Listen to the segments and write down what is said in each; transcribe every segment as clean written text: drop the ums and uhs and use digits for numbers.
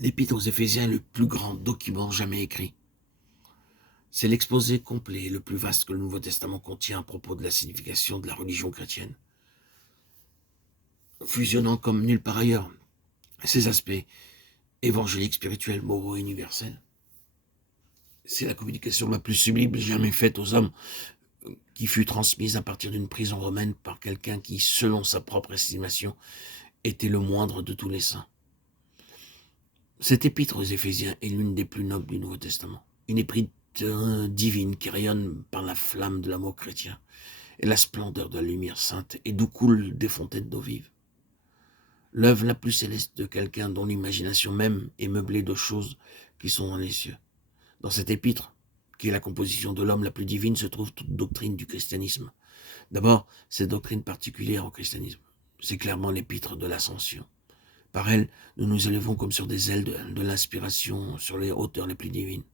L'Épître aux Éphésiens est le plus grand document jamais écrit. C'est l'exposé complet et le plus vaste que le Nouveau Testament contient à propos de la signification de la religion chrétienne, fusionnant comme nulle part ailleurs ses aspects évangéliques, spirituels, moraux et universels. C'est la communication la plus sublime jamais faite aux hommes, qui fut transmise à partir d'une prison romaine par quelqu'un qui, selon sa propre estimation, était le moindre de tous les saints. Cette épître aux Éphésiens est l'une des plus nobles du Nouveau Testament, une épître divine qui rayonne par la flamme de l'amour chrétien et la splendeur de la lumière sainte et d'où coulent des fontaines d'eau vive. L'œuvre la plus céleste de quelqu'un dont l'imagination même est meublée de choses qui sont dans les cieux. Dans cette épître, qui est la composition de l'homme la plus divine, se trouve toute doctrine du christianisme. D'abord, cette doctrine particulière au christianisme, c'est clairement l'épître de l'Ascension. Par elle, nous nous élevons comme sur des ailes de l'inspiration sur les hauteurs les plus divines.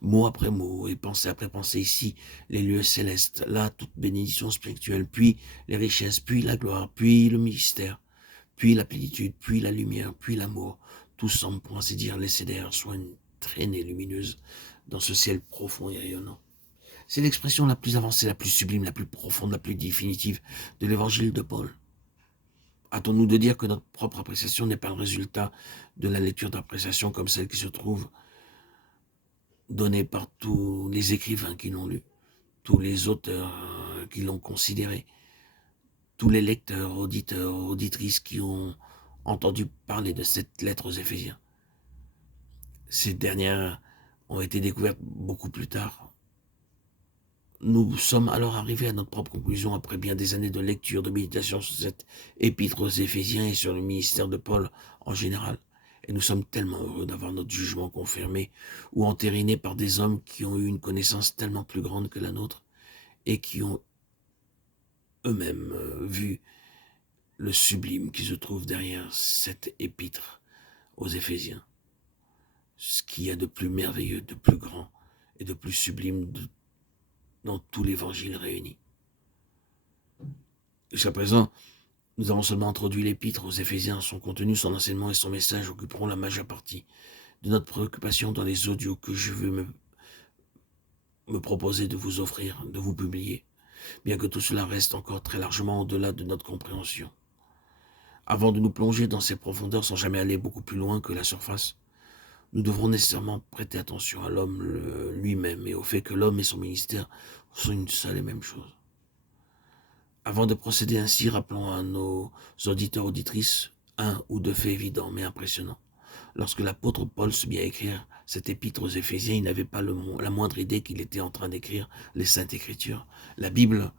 Mot après mot et pensée après pensée, ici, les lieux célestes, là, toute bénédiction spirituelle, puis les richesses, puis la gloire, puis le mystère, puis la plénitude, puis la lumière, puis l'amour. Tout semble, pour ainsi dire, laisser derrière soi une traînée lumineuse dans ce ciel profond et rayonnant. C'est l'expression la plus avancée, la plus sublime, la plus profonde, la plus définitive de l'évangile de Paul. Hâtons-nous de dire que notre propre appréciation n'est pas le résultat de la lecture d'appréciation comme celle qui se trouve donnée par tous les écrivains qui l'ont lu, tous les auteurs qui l'ont considéré, tous les lecteurs, auditeurs, auditrices qui ont entendu parler de cette lettre aux Éphésiens. Ces dernières ont été découvertes beaucoup plus tard. Nous sommes alors arrivés à notre propre conclusion après bien des années de lecture, de méditation sur cette épître aux Éphésiens et sur le ministère de Paul en général. Et nous sommes tellement heureux d'avoir notre jugement confirmé ou entériné par des hommes qui ont eu une connaissance tellement plus grande que la nôtre et qui ont eux-mêmes vu le sublime qui se trouve derrière cette épître aux Éphésiens. Ce qu'il y a de plus merveilleux, de plus grand et de plus sublime dans tout l'évangile réuni. Jusqu'à présent, nous avons seulement introduit l'épître aux Éphésiens. Son contenu, son enseignement et son message occuperont la majeure partie de notre préoccupation dans les audios que je veux me proposer de vous offrir, de vous publier, bien que tout cela reste encore très largement au-delà de notre compréhension. Avant de nous plonger dans ces profondeurs sans jamais aller beaucoup plus loin que la surface, nous devrons nécessairement prêter attention à l'homme lui-même et au fait que l'homme et son ministère sont une seule et même chose. Avant de procéder ainsi, rappelons à nos auditeurs-auditrices un ou deux faits évidents mais impressionnants. Lorsque l'apôtre Paul se mit à écrire cette épître aux Éphésiens, il n'avait pas la moindre idée qu'il était en train d'écrire les Saintes Écritures, la Bible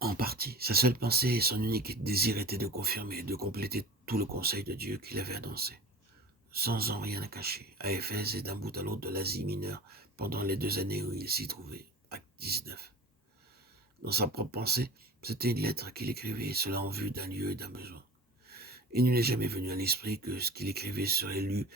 en partie. Sa seule pensée et son unique désir était de confirmer, de compléter tout le conseil de Dieu qu'il avait annoncé, sans en rien à cacher, à Éphèse et d'un bout à l'autre de l'Asie mineure, pendant les 2 années où il s'y trouvait, acte 19. Dans sa propre pensée, c'était une lettre qu'il écrivait, cela en vue d'un lieu et d'un besoin. Il ne lui est jamais venu à l'esprit que ce qu'il écrivait serait lu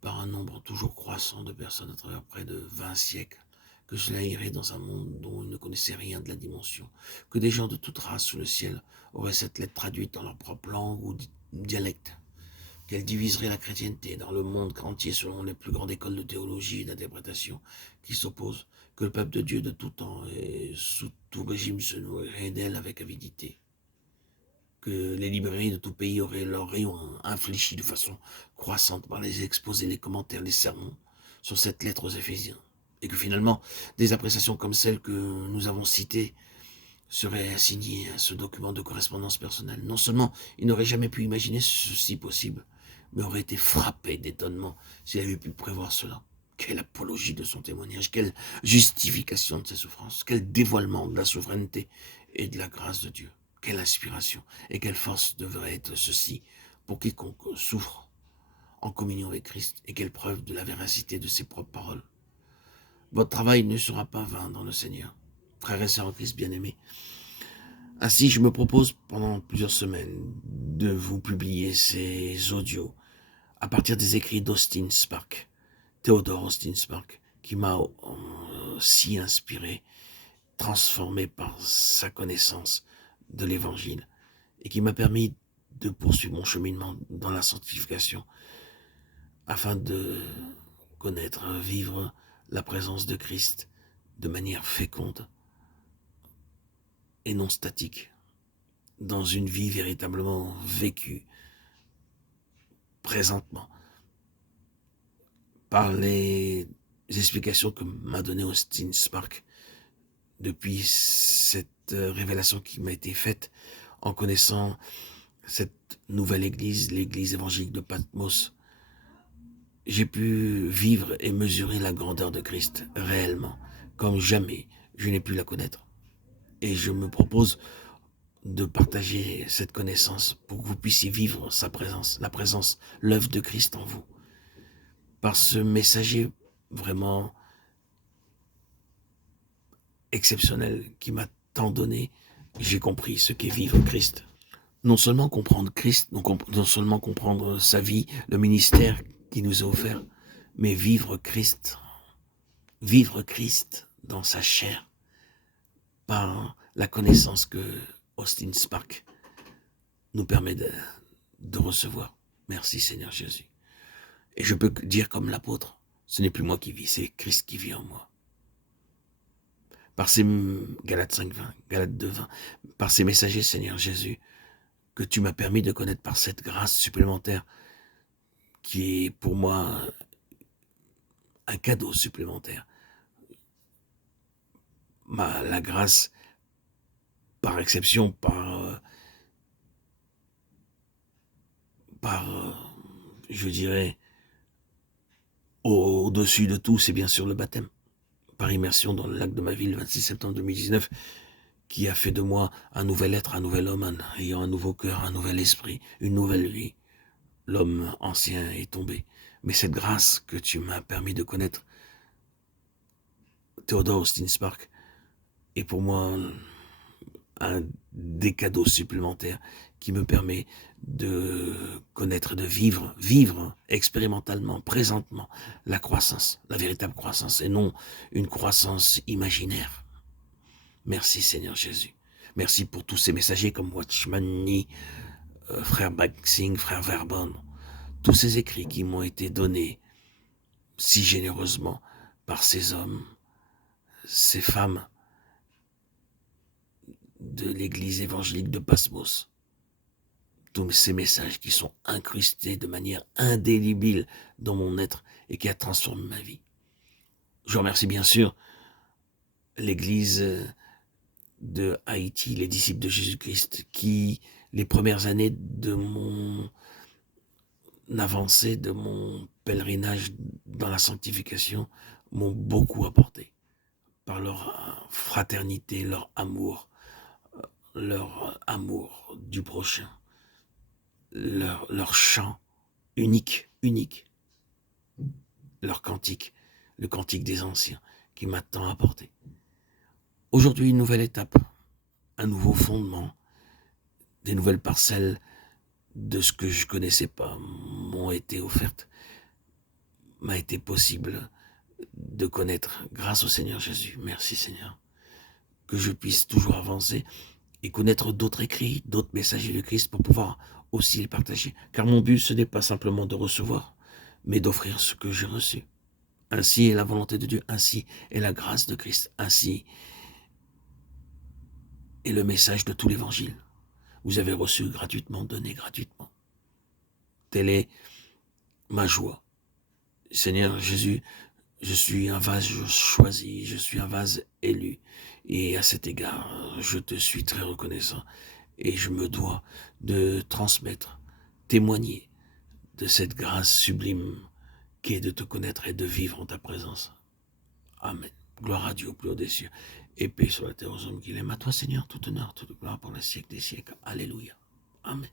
par un nombre toujours croissant de personnes à travers près de 20 siècles, que cela irait dans un monde dont il ne connaissait rien de la dimension, que des gens de toute race sous le ciel auraient cette lettre traduite dans leur propre langue ou dialecte, qu'elle diviserait la chrétienté dans le monde entier selon les plus grandes écoles de théologie et d'interprétation qui s'opposent, que le peuple de Dieu de tout temps et sous tout régime se nourrirait d'elle avec avidité, que les librairies de tout pays auraient leur rayon infléchi de façon croissante par les exposés, les commentaires, les sermons sur cette lettre aux Éphésiens, et que finalement, des appréciations comme celles que nous avons citées seraient assignées à ce document de correspondance personnelle. Non seulement il n'aurait jamais pu imaginer ceci possible, mais aurait été frappé d'étonnement s'il avait pu prévoir cela. Quelle apologie de son témoignage, quelle justification de ses souffrances, quel dévoilement de la souveraineté et de la grâce de Dieu. Quelle inspiration et quelle force devrait être ceci pour quiconque souffre en communion avec Christ, et quelle preuve de la véracité de ses propres paroles. Votre travail ne sera pas vain dans le Seigneur, frères et sœurs en Christ bien-aimés. Ainsi, je me propose pendant plusieurs semaines de vous publier ces audios à partir des écrits d'Austin Spark, Theodore Austin Spark, qui m'a si inspiré, transformé par sa connaissance de l'Évangile, et qui m'a permis de poursuivre mon cheminement dans la sanctification afin de connaître, vivre la présence de Christ de manière féconde et non statique, dans une vie véritablement vécue présentement, par les explications que m'a donné Austin Spark depuis cette révélation qui m'a été faite en connaissant cette nouvelle église, l'église évangélique de Patmos. J'ai pu vivre et mesurer la grandeur de Christ réellement, comme jamais je n'ai pu la connaître. Et je me propose de partager cette connaissance pour que vous puissiez vivre sa présence, la présence, l'œuvre de Christ en vous. Par ce messager vraiment exceptionnel qui m'a tant donné, j'ai compris ce qu'est vivre Christ. Non seulement comprendre Christ, non seulement comprendre sa vie, le ministère qui nous a offert, mais vivre Christ dans sa chair, par la connaissance que Austin Spark nous permet de recevoir. Merci Seigneur Jésus. Et je peux dire comme l'apôtre, ce n'est plus moi qui vis, c'est Christ qui vit en moi. Par ces Galates 5:20, Galates 2:20, par ces messagers Seigneur Jésus, que tu m'as permis de connaître par cette grâce supplémentaire qui est pour moi un cadeau supplémentaire. La grâce, par exception, je dirais, au-dessus de tout, c'est bien sûr le baptême. Par immersion dans le lac de ma ville, le 26 septembre 2019, qui a fait de moi un nouvel être, un nouvel homme, ayant un nouveau cœur, un nouvel esprit, une nouvelle vie. L'homme ancien est tombé. Mais cette grâce que tu m'as permis de connaître, Theodore Austin Spark, est pour moi un des cadeaux supplémentaires qui me permet de connaître, de vivre expérimentalement, présentement, la croissance, la véritable croissance, et non une croissance imaginaire. Merci Seigneur Jésus. Merci pour tous ces messagers comme Watchman Nee, frère Baxing, frère Verbon, tous ces écrits qui m'ont été donnés si généreusement par ces hommes, ces femmes de l'église évangélique de Patmos. Tous ces messages qui sont incrustés de manière indélébile dans mon être et qui a transformé ma vie. Je remercie bien sûr l'église de Haïti, les disciples de Jésus-Christ, qui, les premières années de mon avancée, de mon pèlerinage dans la sanctification, m'ont beaucoup apporté par leur fraternité, leur amour du prochain, leur chant unique, leur cantique, le cantique des anciens qui m'a tant apporté. Aujourd'hui, une nouvelle étape, un nouveau fondement, des nouvelles parcelles de ce que je connaissais pas m'ont été offertes, m'a été possible de connaître grâce au Seigneur Jésus. Merci Seigneur. Que je puisse toujours avancer et connaître d'autres écrits, d'autres messagers de Christ pour pouvoir aussi les partager. Car mon but, ce n'est pas simplement de recevoir, mais d'offrir ce que j'ai reçu. Ainsi est la volonté de Dieu, ainsi est la grâce de Christ, ainsi est le message de tout l'évangile. Vous avez reçu gratuitement, donné gratuitement. Telle est ma joie. Seigneur Jésus, je suis un vase choisi, je suis un vase élu. Et à cet égard, je te suis très reconnaissant. Et je me dois de transmettre, témoigner de cette grâce sublime qui est de te connaître et de vivre en ta présence. Amen. Gloire à Dieu au plus haut des cieux. Et paix sur la terre aux hommes qu'il aime. À toi, Seigneur, tout honneur, toute gloire pour les siècles des siècles. Alléluia. Amen.